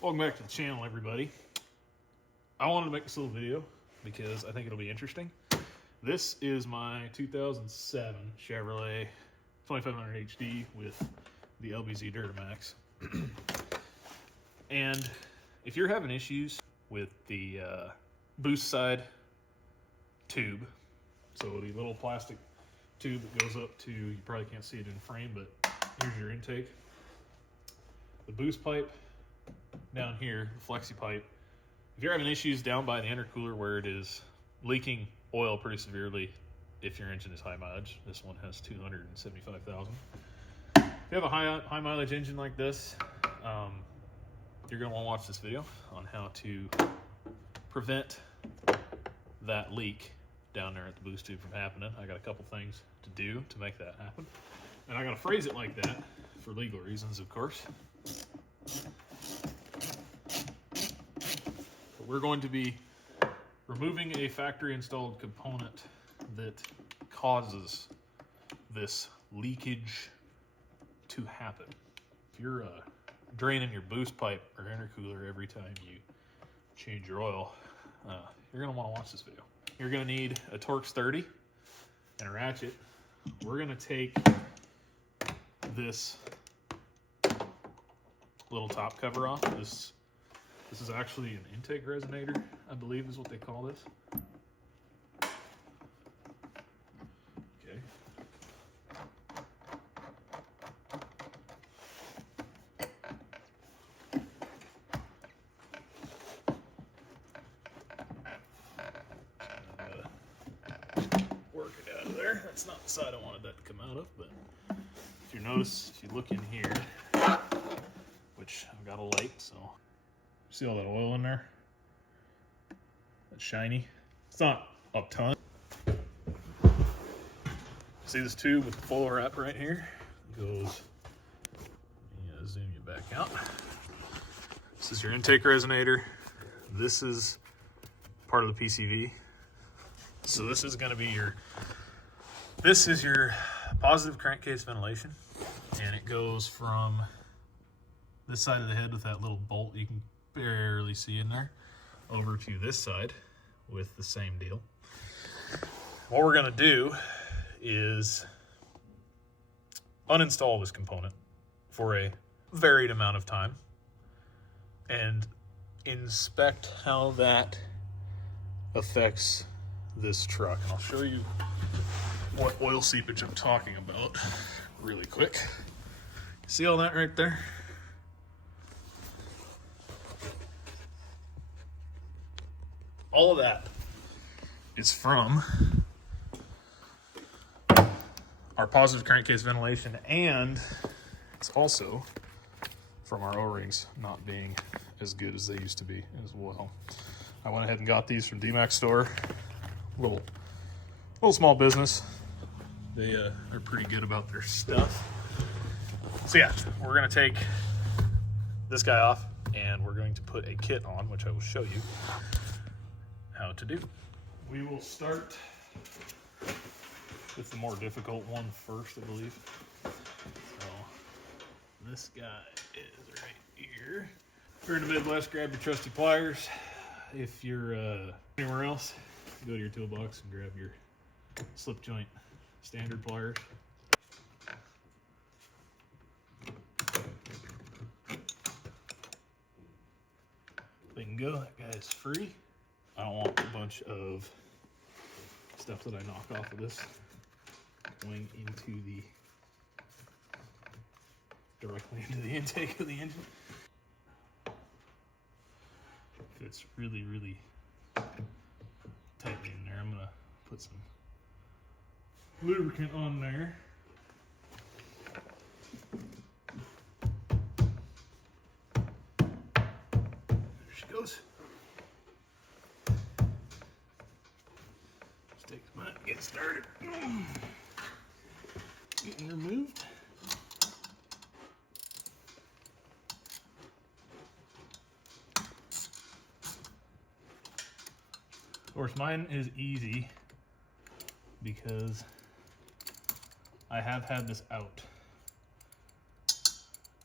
Welcome back to the channel, everybody. I wanted to make this little video because I think it'll be interesting. This is my 2007 Chevrolet 2500 HD with the LBZ Duramax. And if you're having issues with the boost side tube, so the little plastic tube that goes up to, you probably can't see it in frame, but here's your intake. The boost pipe down here, the flexi pipe, if you're having issues down by the intercooler where it is leaking oil pretty severely, if your engine is high mileage, this one has 275,000. If you have a high mileage engine like this, you're going to want to watch this video on how to prevent that leak down there at the boost tube from happening. I got a couple things to do to make that happen, and I got to phrase it like that for legal reasons, of course. We're going to be removing a factory installed component that causes this leakage to happen. If you're draining your boost pipe or intercooler every time you change your oil, you're going to want to watch this video. You're going to need a Torx 30 and a ratchet. We're going to take this little top cover off. This is actually an intake resonator, I believe is what they call this. Okay. Work it out of there. That's not the side I wanted that to come out of, but if you notice, if you look in here, which I've got a light, so see all that oil in there? That's shiny. It's not a ton. See this tube with the full wrap right here? It goes, zoom you back out. This is your intake resonator. This is part of the PCV. So this is gonna be your positive crankcase ventilation. And it goes from this side of the head with that little bolt you can barely see in there, over to this side with the same deal. What we're gonna do is uninstall this component for a varied amount of time and inspect how that affects this truck. And I'll show you what oil seepage I'm talking about really quick. See all that right there? All of that is from our positive crankcase ventilation, and it's also from our O-rings not being as good as they used to be as well. I went ahead and got these from D-Max store. Little small business. They are pretty good about their stuff. So yeah, we're gonna take this guy off and we're going to put a kit on, which I will show you how to do. We will start with the more difficult one first, I believe. So this guy is right here. If you're in the Midwest, grab your trusty pliers. If you're anywhere else, go to your toolbox and grab your slip joint standard pliers. They can go, that guy's free. I don't want a bunch of stuff that I knock off of this going directly into the intake of the engine. If it's really, really tightly in there, I'm gonna put some lubricant on there. There she goes. Takes a minute to get started. Getting removed. Of course, mine is easy because I have had this out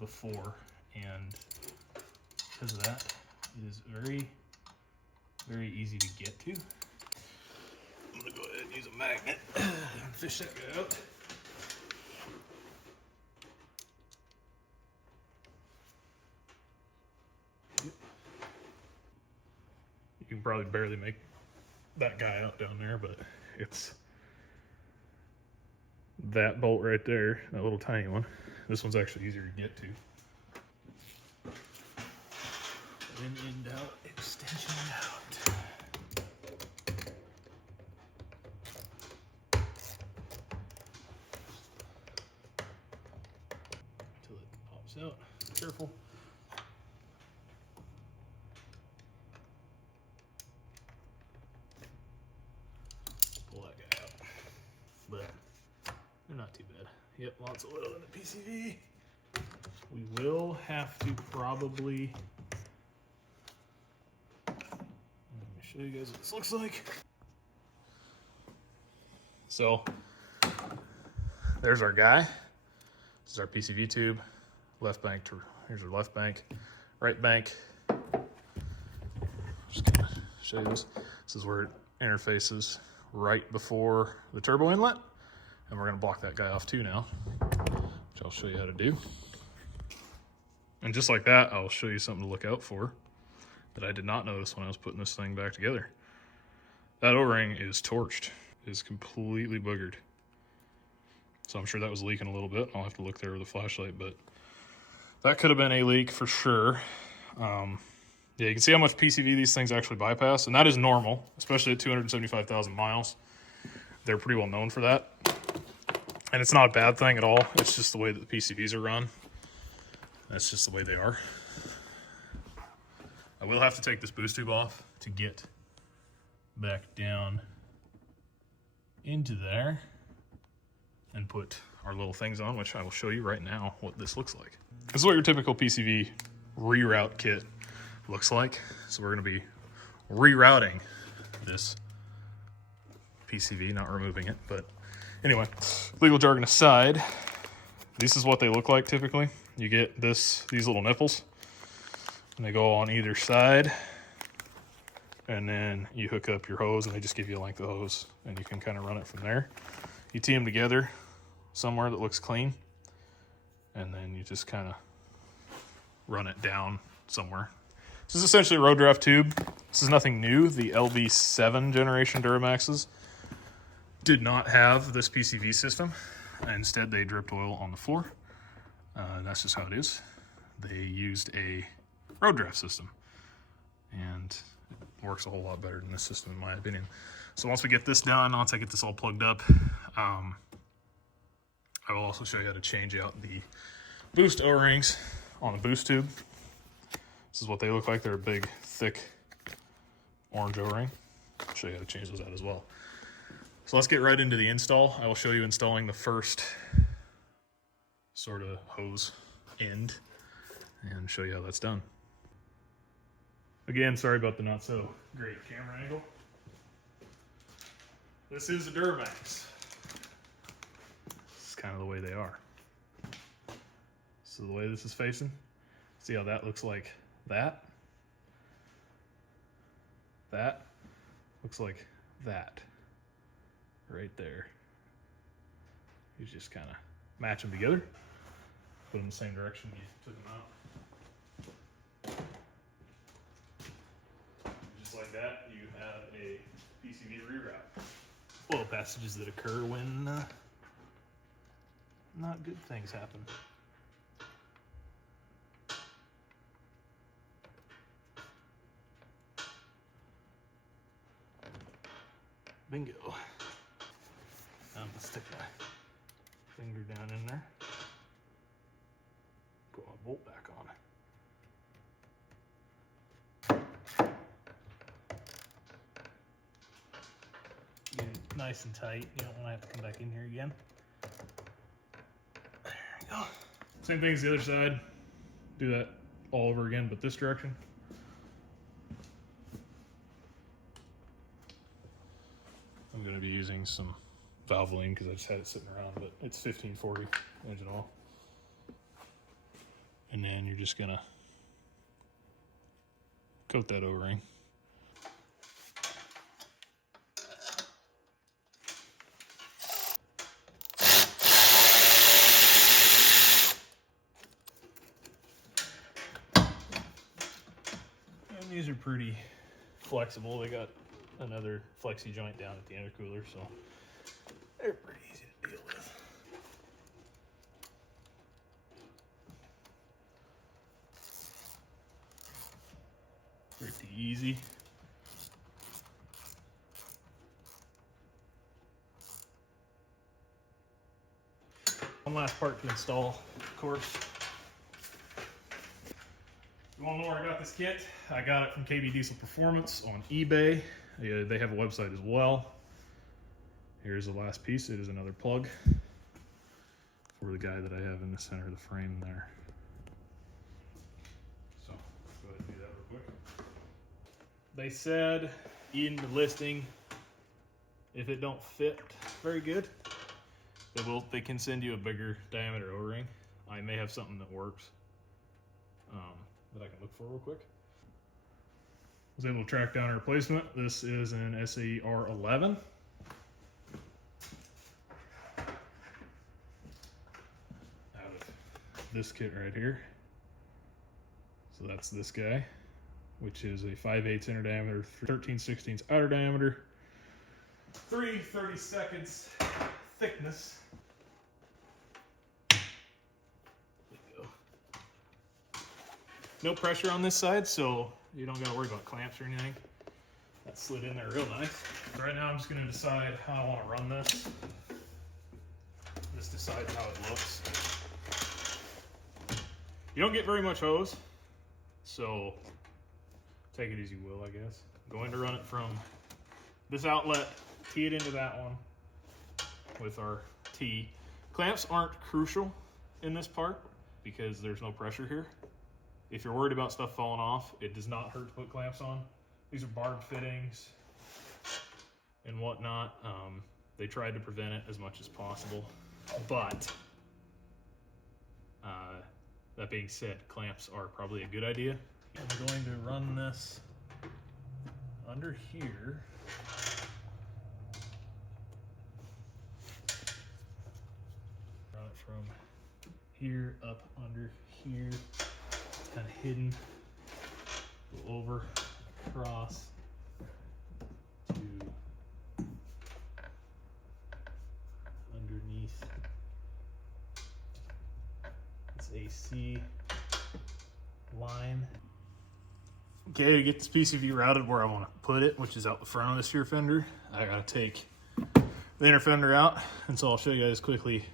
before, and because of that, it is very, very easy to get to. I'm gonna go ahead and use a magnet and fish that guy out. You can probably barely make that guy out down there, but it's that bolt right there, that little tiny one. This one's actually easier to get to. In, out, extension out. Until it pops out. Careful. Pull that guy out. But they're not too bad. Yep, lots of oil in the PCV. We will have to probably, let me show you guys what this looks like. So there's our guy. This is our PCV tube. Left bank to, here's our left bank, right bank. Just gonna show you this. This is where it interfaces right before the turbo inlet. And we're gonna block that guy off too now, which I'll show you how to do. And just like that, I'll show you something to look out for that I did not notice when I was putting this thing back together. That O-ring is torched, is completely boogered. So I'm sure that was leaking a little bit. I'll have to look there with a flashlight, but that could have been a leak for sure. Yeah, you can see how much PCV these things actually bypass, and that is normal, especially at 275,000 miles. They're pretty well known for that. And it's not a bad thing at all. It's just the way that the PCVs are run. That's just the way they are. I will have to take this boost tube off to get back down into there and put our little things on, which I will show you right now what this looks like. This is what your typical PCV reroute kit looks like. So we're gonna be rerouting this PCV, not removing it, but anyway, legal jargon aside, this is what they look like typically. You get these little nipples, and they go on either side, and then you hook up your hose, and they just give you a length of hose, and you can kind of run it from there. You tee them together somewhere that looks clean, and then you just kind of run it down somewhere. This is essentially a road draft tube. This is nothing new. The LB7 generation Duramaxes did not have this PCV system. Instead, they dripped oil on the floor. That's just how it is. They used a road draft system, and it works a whole lot better than this system in my opinion. So once we get this done, once I get this all plugged up, I will also show you how to change out the boost O-rings on the boost tube. This is what they look like. They're a big, thick orange O-ring. I'll show you how to change those out as well. So let's get right into the install. I will show you installing the first sort of hose end and show you how that's done. Again, sorry about the not so great camera angle. This is a Duramax. This is kind of the way they are. So the way this is facing, see how that looks like that? That looks like that. Right there. You just kind of match them together, put them in the same direction you took them out. Just like that, you have a PCV reroute. Oil passages that occur when not good things happen. Bingo. I'm gonna stick my finger down in there. Put my bolt back on. Get it nice and tight. You don't want to have to come back in here again. There you go. Same thing as the other side. Do that all over again, but this direction. I'm going to be using some Valvoline because I just had it sitting around, but it's 1540 engine oil. And then you're just going to coat that O-ring. And these are pretty flexible. They got another flexi joint down at the intercooler, so they're pretty easy to deal with. Pretty easy. One last part to install, of course. You want to know where I got this kit? I got it from KB Diesel Performance on eBay. They have a website as well. Here's the last piece. It is another plug for the guy that I have in the center of the frame there. So, go ahead and do that real quick. They said in the listing, if it don't fit very good, they can send you a bigger diameter O-ring. I may have something that works that I can look for real quick. I was able to track down a replacement. This is an SAE R11. Out of this kit right here. So that's this guy, which is a 5/8 inner diameter, 13/16 outer diameter, 3/32 thickness. No pressure on this side, so you don't gotta worry about clamps or anything. That slid in there real nice. Right now I'm just gonna decide how I wanna run this. This decides how it looks. You don't get very much hose, so take it as you will, I guess. I'm going to run it from this outlet, tee it into that one with our T. Clamps aren't crucial in this part because there's no pressure here. If you're worried about stuff falling off, it does not hurt to put clamps on. These are barbed fittings and whatnot. They tried to prevent it as much as possible, but that being said, clamps are probably a good idea. I'm going to run this under here. Run it from here up under here. Kind of hidden. Go over, across to underneath. It's AC line. Okay, to get this PCV routed where I want to put it, which is out the front of this rear fender, I gotta take the inner fender out, and so I'll show you guys quickly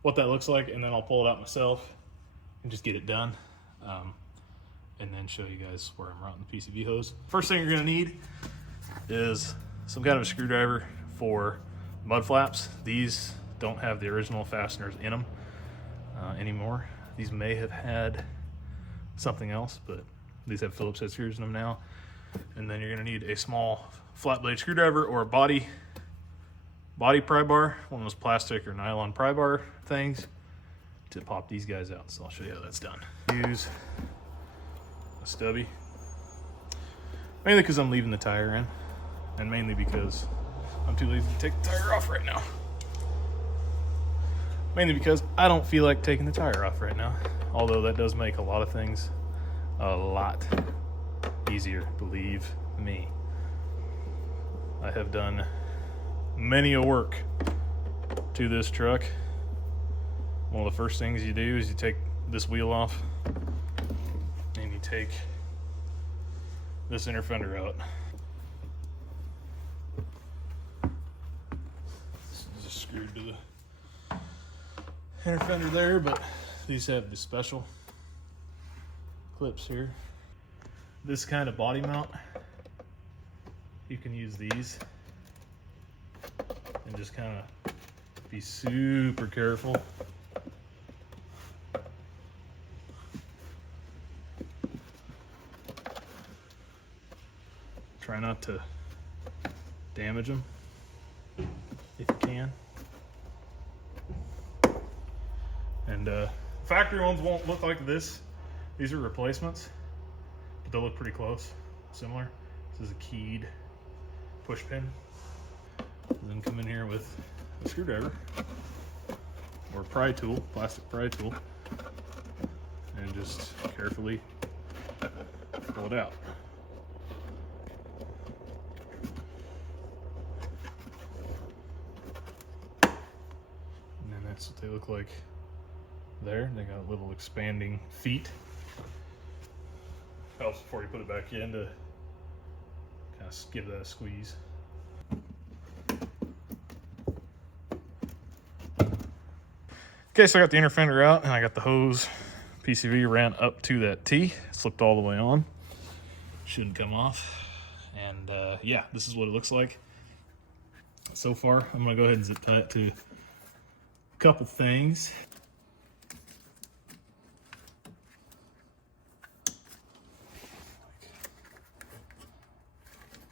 what that looks like, and then I'll pull it out myself and just get it done. And then show you guys where I'm routing the PCV hose. First thing you're gonna need is some kind of a screwdriver for mud flaps. These don't have the original fasteners in them anymore. These may have had something else, but these have Phillips head screws in them now. And then you're gonna need a small flat blade screwdriver or a body pry bar, one of those plastic or nylon pry bar things to pop these guys out. So I'll show you how that's done. Use a stubby, mainly because I'm leaving the tire in, and mainly because I'm too lazy to take the tire off right now. Mainly because I don't feel like taking the tire off right now, although that does make a lot of things a lot easier, believe me. I have done many a work to this truck. One of the first things you do is you take this wheel off and you take this inner fender out. This is just screwed to the inner fender there, but these have the special clips here. This kind of body mount, you can use these and just kind of be super careful. Try not to damage them if you can. And factory ones won't look like this. These are replacements, but they'll look pretty close. similar. This is a keyed push pin. And then come in here with a screwdriver or pry tool, plastic pry tool, and just carefully pull it out. And then that's what they look like there. They got little expanding feet. Helps before you put it back in to kind of give that a squeeze. Okay, so I got the inner fender out and I got the hose PCV ran up to that T, slipped all the way on. Shouldn't come off. And yeah, this is what it looks like so far. I'm gonna go ahead and zip tie it to a couple things.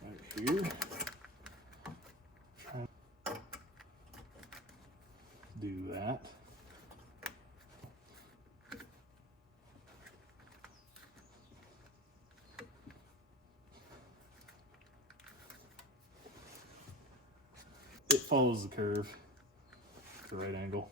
Right here. Do that. It follows the curve at the right angle.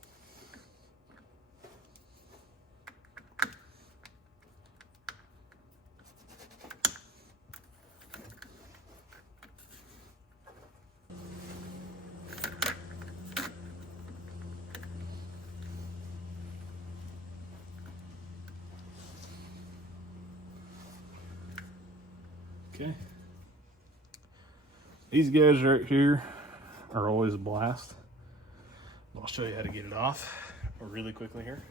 Okay. These guys right here are always a blast. I'll show you how to get it off really quickly here.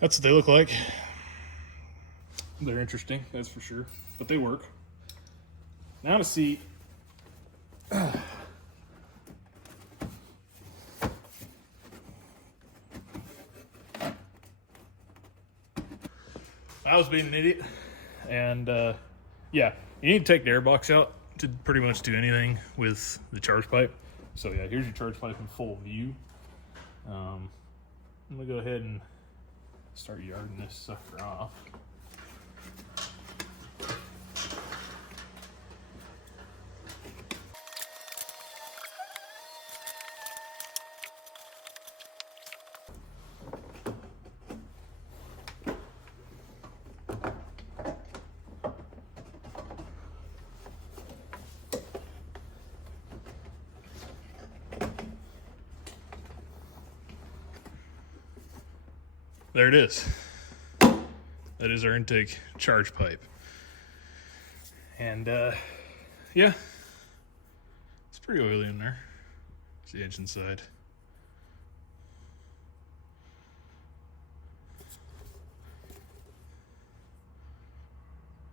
That's what they look like. They're interesting, that's for sure, but they work. Now to see I was being an idiot, and yeah, you need to take the air box out to pretty much do anything with the charge pipe. So yeah, here's your charge pipe in full view. I'm gonna go ahead and start yarding this sucker off. There it is. That is our intake charge pipe. And yeah, it's pretty oily in there. It's the engine side.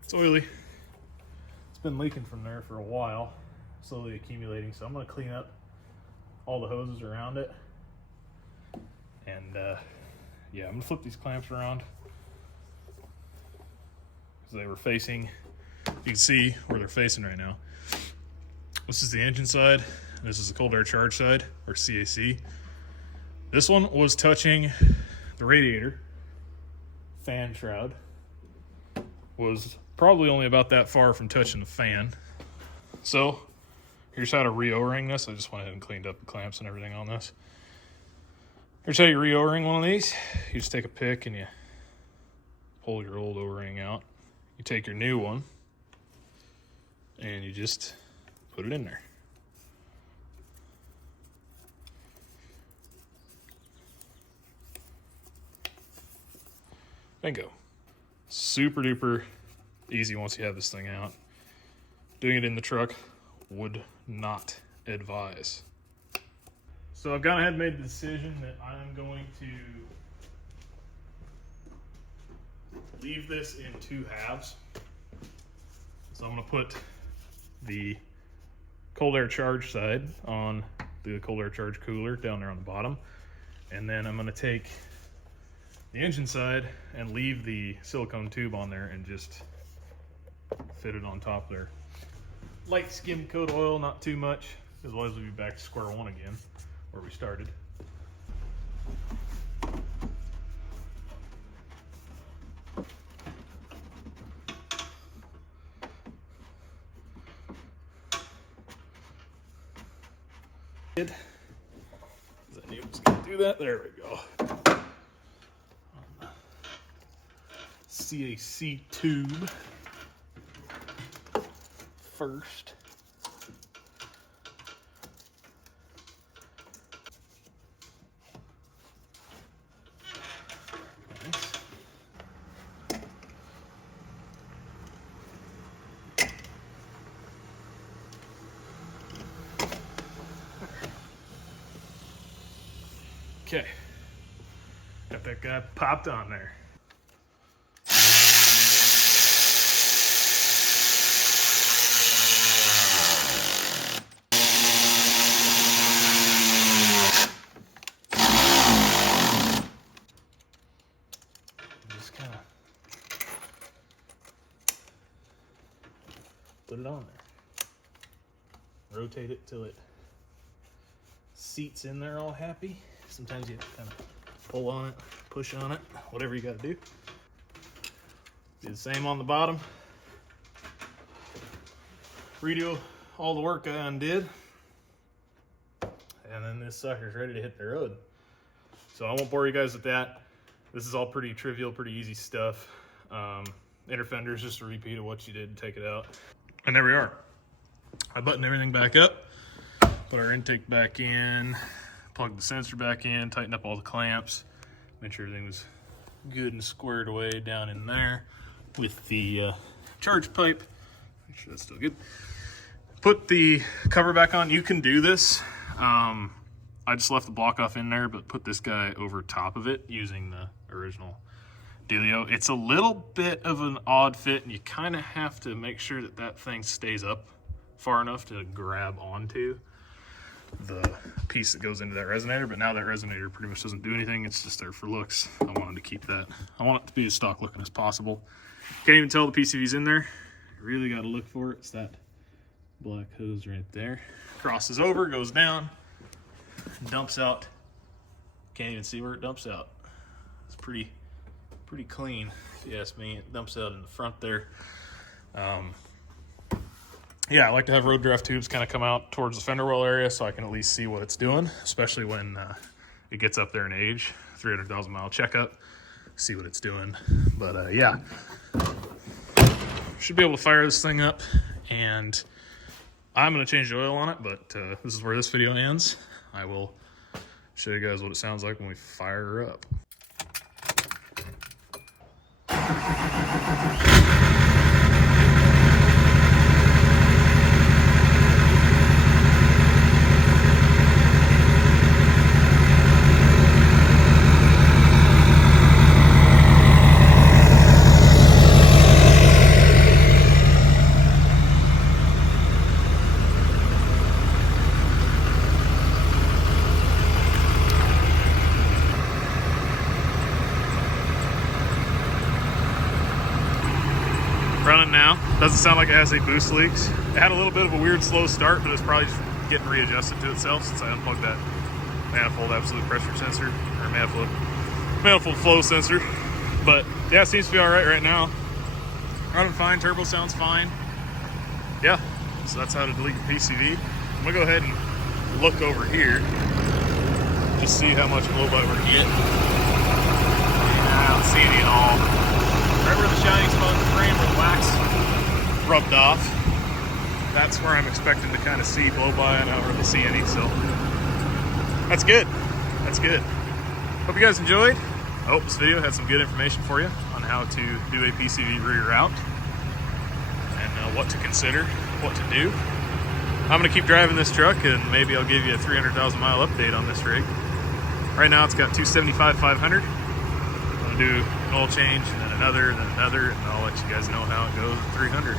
It's oily. It's been leaking from there for a while, slowly accumulating. So I'm gonna clean up all the hoses around it. And yeah, I'm gonna flip these clamps around because they were facing, you can see where they're facing right now. This is the engine side, and this is the cold air charge side, or CAC. This one was touching the radiator. Fan shroud was probably only about that far from touching the fan. So here's how to re-O-ring this. I just went ahead and cleaned up the clamps and everything on this. Here's how you re-O-ring one of these. You just take a pick and you pull your old O-ring out. You take your new one and you just put it in there. Bingo. Super duper easy once you have this thing out. Doing it in the truck, would not advise. So I've gone ahead and made the decision that I'm going to leave this in two halves. So I'm going to put the cold air charge side on the cold air charge cooler down there on the bottom. And then I'm gonna take the engine side and leave the silicone tube on there and just fit it on top there. Light skim coat oil, not too much, otherwise we'll be back to square one again, where we started. Because I knew it was going to do that. There we go. CAC tube first. Nice. Okay, got that guy popped on there. Just kind of put it on there. Rotate it till it seats in there all happy. Sometimes you have to kind of pull on it, push on it, whatever you got to do. Do the same on the bottom. Redo all the work I undid. And then this sucker's ready to hit the road. So I won't bore you guys with that. This is all pretty trivial, pretty easy stuff. Inner fender is just a repeat of what you did to take it out. And there we are. I buttoned everything back up, put our intake back in, plug the sensor back in, tighten up all the clamps, make sure everything was good and squared away down in there with the charge pipe. Make sure that's still good. Put the cover back on. You can do this. I just left the block off in there, but put this guy over top of it using the original dealio. It's a little bit of an odd fit, and you kind of have to make sure that that thing stays up far enough to grab onto the piece that goes into that resonator. But now that resonator pretty much doesn't do anything, it's just there for looks. I wanted to keep that. I want it to be as stock looking as possible. Can't even tell the PCV's in there. You really got to look for it. It's that black hose right there. Crosses over, goes down, dumps out. Can't even see where it dumps out. It's pretty clean, if you ask me. It dumps out in the front there. Yeah, I like to have road draft tubes kind of come out towards the fender well area so I can at least see what it's doing, especially when it gets up there in age. 300,000 mile checkup, see what it's doing. But yeah, should be able to fire this thing up, and I'm going to change the oil on it, but this is where this video ends. I will show you guys what it sounds like when we fire her up. Running now. Doesn't sound like it has any boost leaks. It had a little bit of a weird slow start, but it's probably just getting readjusted to itself since I unplugged that manifold absolute pressure sensor, or manifold flow sensor. But yeah, it seems to be all right now. Running fine, turbo sounds fine. Yeah, so that's how to delete the PCV. I'm gonna go ahead and look over here, just see how much blow by we're getting. I don't see any at all. Right where the shiny spot in the frame where the wax rubbed off, that's where I'm expecting to kind of see blow by, and I don't really see any, so that's good. That's good. Hope you guys enjoyed. I hope this video had some good information for you on how to do a PCV reroute and what to consider, what to do. I'm going to keep driving this truck, and maybe I'll give you a 300,000 mile update on this rig. Right now it's got 275 500. I'm going to do an oil change, and then another, and I'll let you guys know how it goes at 300.